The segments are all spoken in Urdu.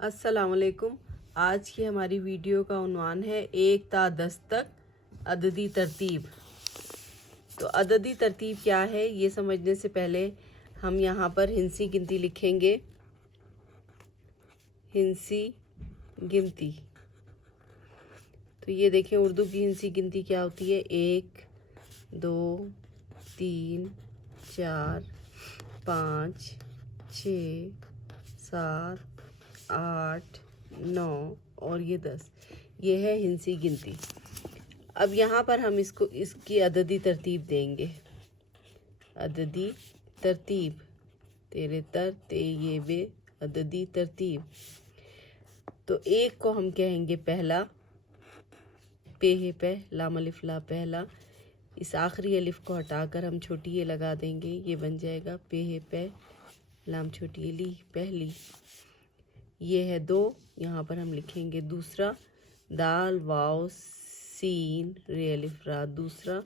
السلام علیکم۔ آج کی ہماری ویڈیو کا عنوان ہے 1 تا 10 تک عددی ترتیب۔ تو عددی ترتیب کیا ہے یہ سمجھنے سے پہلے ہم یہاں پر ہندسی گنتی لکھیں گے۔ ہندسی گنتی، تو یہ دیکھیں اردو کی ہندسی گنتی کیا ہوتی ہے؟ 1 2 3 4 5 6 7 8 9 اور یہ 10، یہ ہے ہندسی گنتی۔ اب یہاں پر ہم اس کی عددی ترتیب دیں گے۔ عددی ترتیب، تیرے تر تے یہ بے، عددی ترتیب۔ تو 1 کو ہم کہیں گے پہلا، پہ ہے پہ، لام الف لا پہلا۔ اس آخری الف کو ہٹا کر ہم چھوٹی یہ لگا دیں گے، یہ بن جائے گا پہ ہے پہ، لام چھوٹی لی، پہلی۔ یہ ہے 2، یہاں پر ہم لکھیں گے دوسرا، دال واو سین رے الف را، دوسرا۔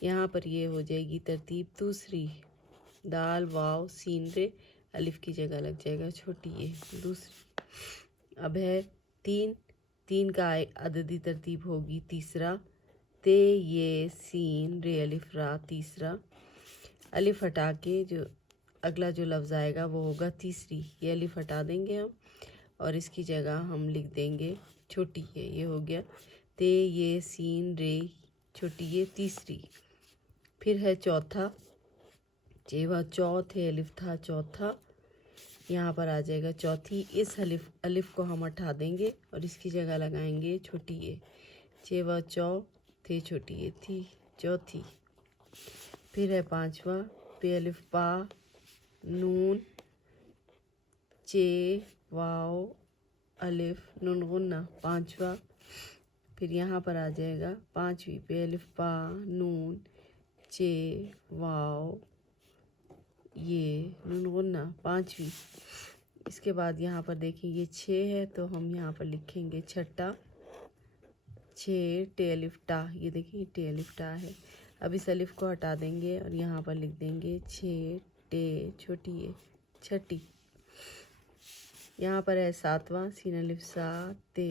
یہاں پر یہ ہو جائے گی ترتیب دوسری، دال واو سین رے، الف کی جگہ لگ جائے گا چھوٹی یہ، دوسری۔ اب ہے 3 کا عددی ترتیب ہوگی تیسرا، تے یہ سین رے الف را، تیسرا۔ الف ہٹا کے جو اگلا جو لفظ آئے گا وہ ہوگا تیسری، یہ الف ہٹا دیں گے ہم اور اس کی جگہ ہم لکھ دیں گے چھوٹی ہے، یہ ہو گیا تے یہ سین رے، چھوٹی یہ تیسری۔ پھر ہے چوتھا، چیوا چوتھ ہے الف تھا چوتھا، یہاں پر آ جائے گا چوتھی، اس الف کو ہم ہٹا دیں گے اور اس کی جگہ لگائیں گے چھوٹی یہ، چیوا چو تھے، چھوٹی یہ تھی، چوتھی۔ پھر ہے پانچواں، پہ الف پا نون، چے واو الف نون غنہ، پانچواں۔ پھر یہاں پر آ جائے گا پانچویں، پہ الف پا نون چے واو یہ نون غنہ، پانچویں۔ اس کے بعد یہاں پر دیکھیں یہ 6 ہے تو ہم یہاں پر لکھیں گے چھٹا، 6 ٹے الف ٹا، یہ دیکھیں ٹے الف ٹا ہے۔ اب اس الف کو ہٹا دیں گے اور یہاں پر لکھ دیں گے 6 ٹے، چھوٹی ہے، چھٹی۔ یہاں پر ہے ساتواں، سین الف سا تے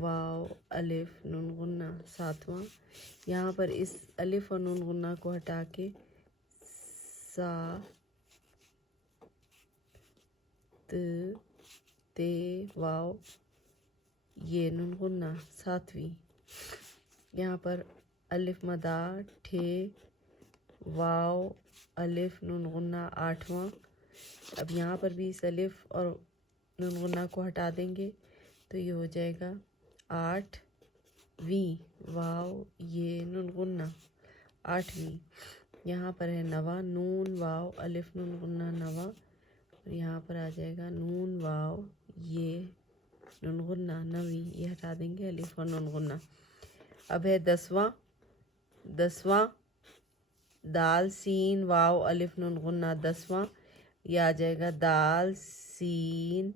واو الف نون غنہ، ساتواں۔ یہاں پر اس الف اور نون غنہ کو ہٹا کے سا تے واو یہ نون غنہ، ساتویں۔ یہاں پر الف مدہ ٹھے واو الف نون غنہ، آٹھواں۔ اب یہاں پر بھی اس الف اور نون غنہ کو ہٹا دیں گے تو یہ ہو جائے گا 8ویں، واو یہ نون غنہ، 8ویں۔ یہاں پر ہے نواں، نون واو الف نون غنہ، نواں، اور یہاں پر آ جائے گا نون واو یہ نون غنہ، 9ویں، یہ ہٹا دیں گے الف اور نون غنہ۔ اب ہے 10واں، دال سین واو الف نون غنہ، 10واں، یہ آ جائے گا دال سین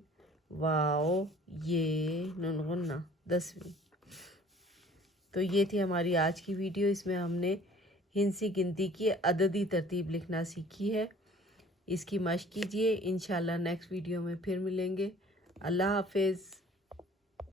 واو یہ نون غنہ، 10ویں۔ تو یہ تھی ہماری آج کی ویڈیو، اس میں ہم نے ہندسی گنتی کی عددی ترتیب لکھنا سیکھی ہے۔ اس کی مشق کیجیے، انشاءاللہ نیکسٹ ویڈیو میں پھر ملیں گے۔ اللہ حافظ۔